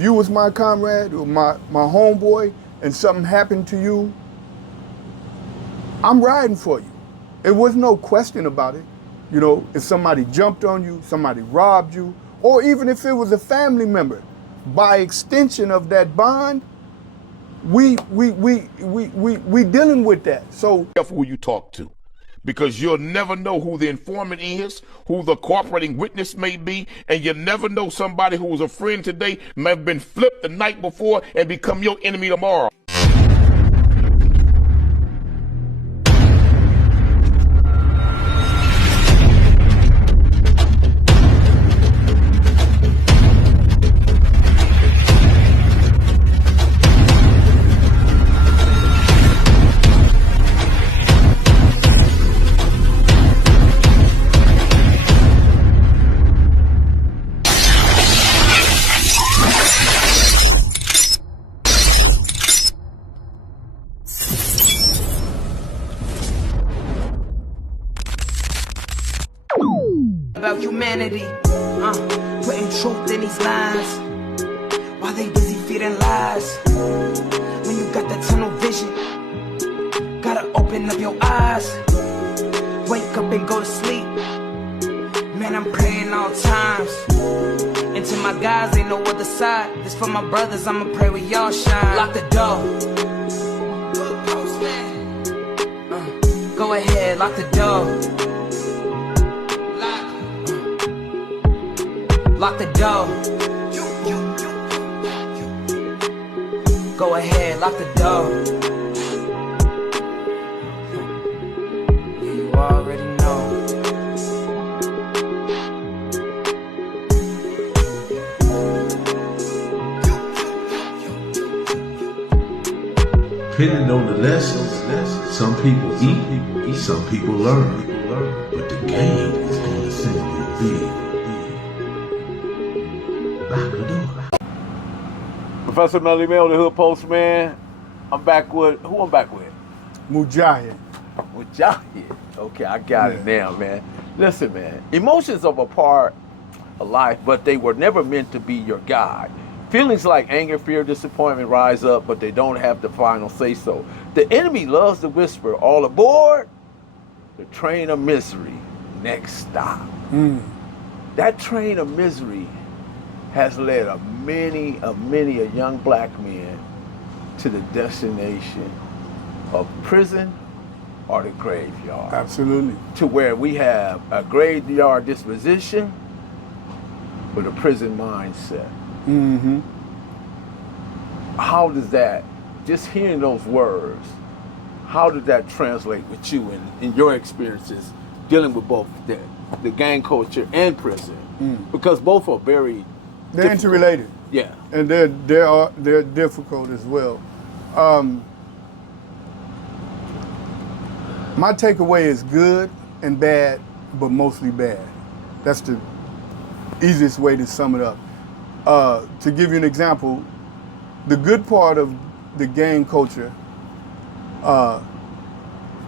you was my comrade or my homeboy and something happened to you, I'm riding for you. It was no question about it. You know, if somebody jumped on you, somebody robbed you, or even if it was a family member, by extension of that bond, we dealing with that. So careful who you talk to, because you'll never know who the informant is, who the cooperating witness may be, and you never know somebody who was a friend today may have been flipped the night before and become your enemy tomorrow. About humanity, putting truth in these lies, while they busy feeding lies. When you got that tunnel vision, gotta open up your eyes. Wake up and go to sleep. Man, I'm praying all times. And to my guys, ain't no other side. This for my brothers, I'ma pray with y'all shine. Lock the door. Go ahead, lock the door. Lock the door. Go ahead, lock the door. Yeah, you already know. Depending on the lessons, some people eat, some people learn. But the game is going to send you big. Professor Melly Mail, the Dahoodpostman. I'm back with, who I'm back with? Mujahid. Mujahid. Okay, I got it now, man. Listen, man, emotions are a part of life, but they were never meant to be your guide. Feelings like anger, fear, disappointment rise up, but they don't have the final say-so. The enemy loves to whisper, all aboard, the train of misery, next stop. That train of misery has led many a young black man to the destination of prison or the graveyard. Absolutely. To where we have a graveyard disposition with a prison mindset. How does that, just hearing those words, how did that translate with you in your experiences dealing with both the gang culture and prison? Because both are very They're difficult. interrelated. Yeah. And they're difficult as well. My takeaway is good and bad, but mostly bad. That's the easiest way to sum it up. To give you an example, the good part of the gang culture,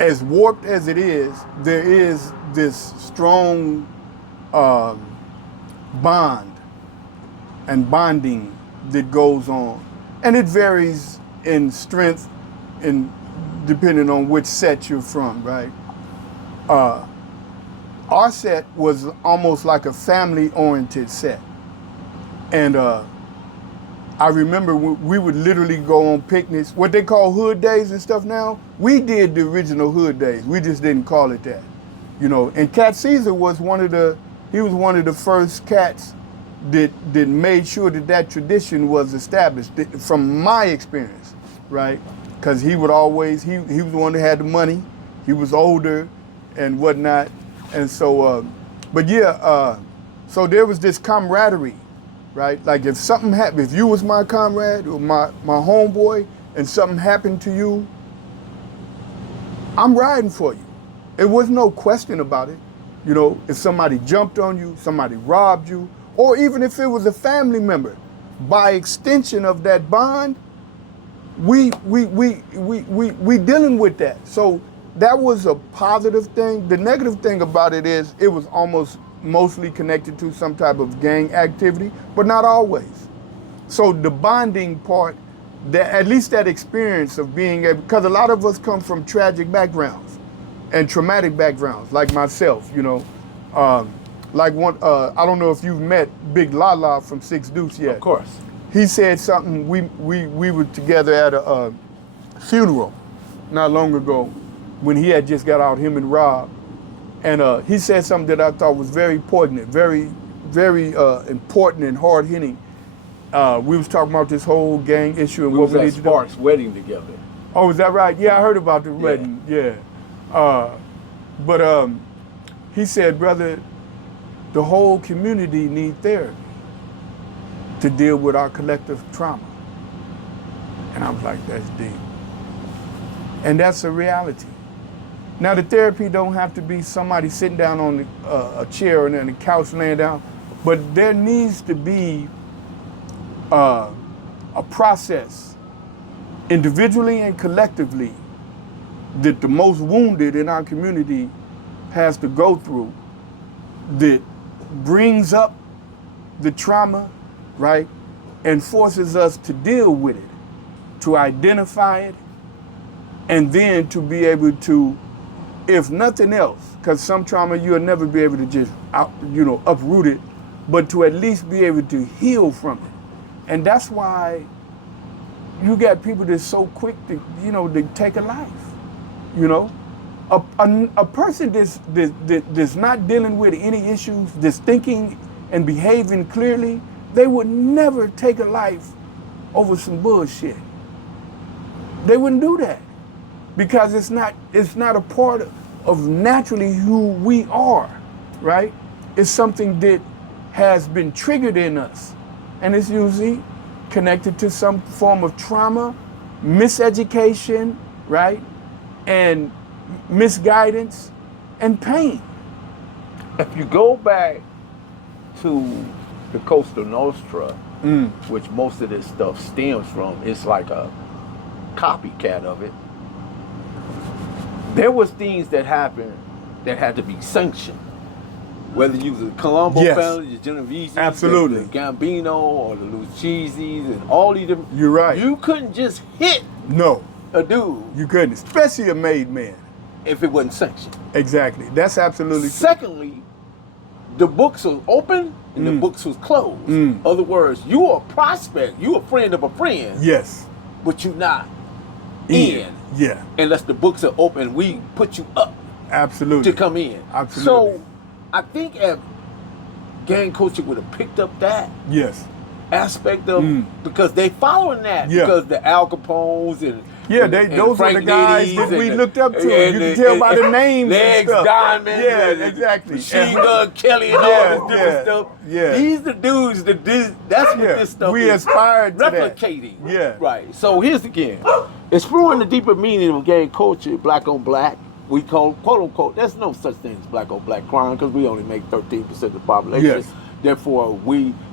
as warped as it is, there is this strong bond and bonding that goes on. And it varies in strength and depending on which set you're from, right? Our set was almost like a family-oriented set. And I remember we would literally go on picnics, what they call hood days and stuff now. We did the original hood days. We just didn't call it that. You know, and Cat Caesar was one of the first cats that made sure that tradition was established, from my experience, right? Because he would always, he was the one that had the money, he was older and whatnot. And so, so there was this camaraderie, right? Like if something happened, if you was my comrade or my homeboy and something happened to you, I'm riding for you. It was no question about it. You know, if somebody jumped on you, somebody robbed you, or even if it was a family member, by extension of that bond, we dealing with that. So that was a positive thing. The negative thing about it is it was mostly connected to some type of gang activity, but not always. So the bonding part, that at least that experience of being able, because a lot of us come from tragic backgrounds and traumatic backgrounds, like myself, you know. Like one, I don't know if you've met Big Lala from Six Deuce yet. Of course. He said something, we were together at a funeral not long ago when he had just got out, him and Rob. And he said something that I thought was very poignant, very, very important and hard-hitting. We was talking about this whole gang issue and We what was we at need to do. Sparks' wedding together. Oh, is that right? Yeah, I heard about the wedding, yeah. But he said, brother, the whole community need therapy to deal with our collective trauma. And I was like, that's deep. And that's a reality. Now the therapy don't have to be somebody sitting down on a chair and on the couch laying down, but there needs to be a process, individually and collectively, that the most wounded in our community has to go through, that brings up the trauma, right, and forces us to deal with it, to identify it, and then to be able to, if nothing else, because some trauma you'll never be able to just uproot it, but to at least be able to heal from it. And that's why you got people that's so quick to, to take a life. A person that's not dealing with any issues, that's thinking and behaving clearly, they would never take a life over some bullshit. They wouldn't do that because it's not a part of naturally who we are, right? It's something that has been triggered in us, and it's usually connected to some form of trauma, miseducation, right? And misguidance and pain. If you go back to the Costa Nostra, which most of this stuff stems from, it's like a copycat of it. There was things that happened that had to be sanctioned. Whether you was the Colombo Yes. family, the Genovese, Absolutely. the Gambino, or the Lucchese's, and all these different. You're right. You couldn't just hit No, a dude you couldn't, especially a made man. if it wasn't sanctioned. Exactly. That's absolutely true. Secondly, the books was open and the books was closed. In other words, you are a prospect, you a friend of a friend, Yes. but you not in Yeah. unless the books are open. We put you up Absolutely. to come in. Absolutely. So I think if gang culture would have picked up that Yes. aspect of because they following that Yeah. because the Al Capones and Yeah, and those are the Frank guys Nitty's that we and looked up to. and You can tell by the and names and Legs stuff. Diamond, Yeah, and exactly. Machine Gun Kelly and Yeah, all this different yeah, stuff. yeah. These the dudes that that's what Yeah, this stuff we is aspired to that. replicating. Yeah. Right. So here's again. Exploring the deeper meaning of gang culture, black on black. We call, quote unquote, there's no such thing as black on black crime because we only make 13% of the population. Yes. Therefore,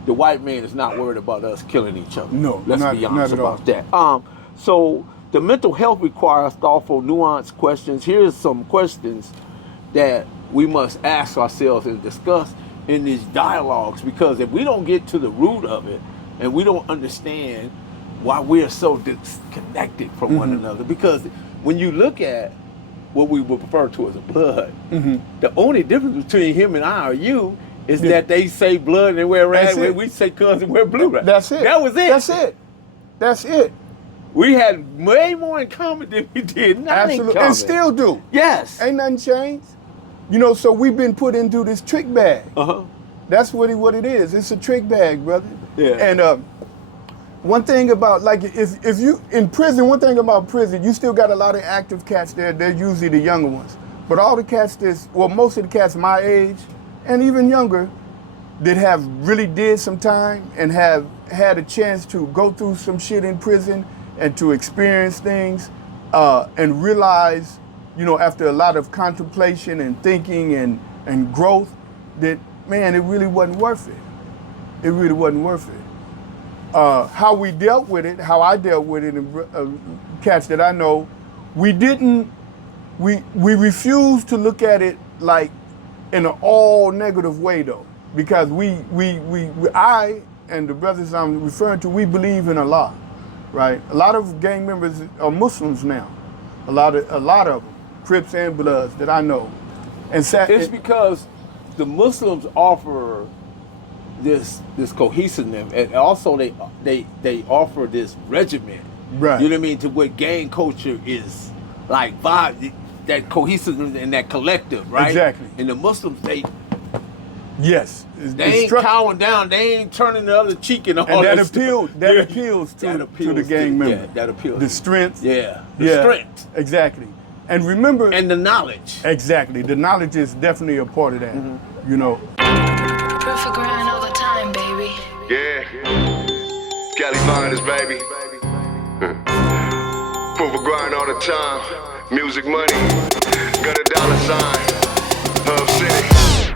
the white man is not worried about us killing each other. No, Let's not- be honest not at all. about that. So the mental health requires thoughtful, nuanced questions. Here's some questions that we must ask ourselves and discuss in these dialogues, because if we don't get to the root of it and we don't understand why we're so disconnected from one another, because when you look at what we would refer to as a blood, the only difference between him and I or you is that they say blood and wear red, That's it. we say cuz and wear blue. Right? That's it. That was it. That's it. That's it. We had way more in common than we did not in Absolutely. common. And still do. Yes. Ain't nothing changed. So we've been put into this trick bag. Uh-huh. That's what it is. It's a trick bag, brother. Yeah. And one thing about, like, if you in prison, one thing about prison, you still got a lot of active cats there. They're usually the younger ones. But all the cats most of the cats my age and even younger that have really did some time and have had a chance to go through some shit in prison and to experience things and realize, after a lot of contemplation and thinking and growth, that, man, it really wasn't worth it. It really wasn't worth it. How we dealt with it, how I dealt with it, and cats that I know, we refused to look at it like in an all negative way though, because I and the brothers I'm referring to, we believe in Allah, right? A lot of gang members are Muslims now. A lot of them, Crips and Bloods that I know. And It's because the Muslims offer this cohesiveness, and also they offer this regiment. Right. You know what I mean? To what gang culture is like, vibe, that cohesiveness and that collective, right? Exactly. And the Muslims, yes, they ain't cowing down, they ain't turning the other cheek and all and that stuff. appeals to the gang member. Yeah, that appeals. The strength. Yeah, the strength. Exactly. And remember. And the knowledge. Exactly. The knowledge is definitely a part of that. You know. Proof of grind all the time, baby. Yeah. Cali Finest, baby. Proof of grind all the time. Music money. Got a dollar sign. Hub City.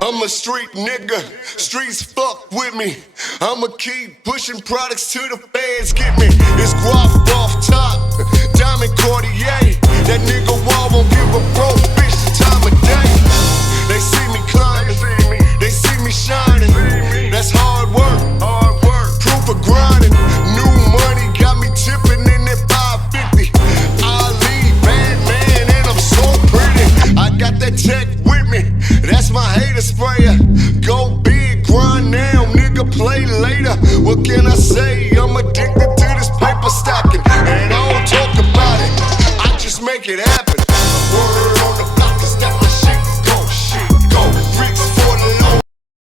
I'm a street nigga, streets fuck with me. I'ma keep pushing products till the fans get me. It's guap off top, diamond Cartier. That nigga Wall won't give a broke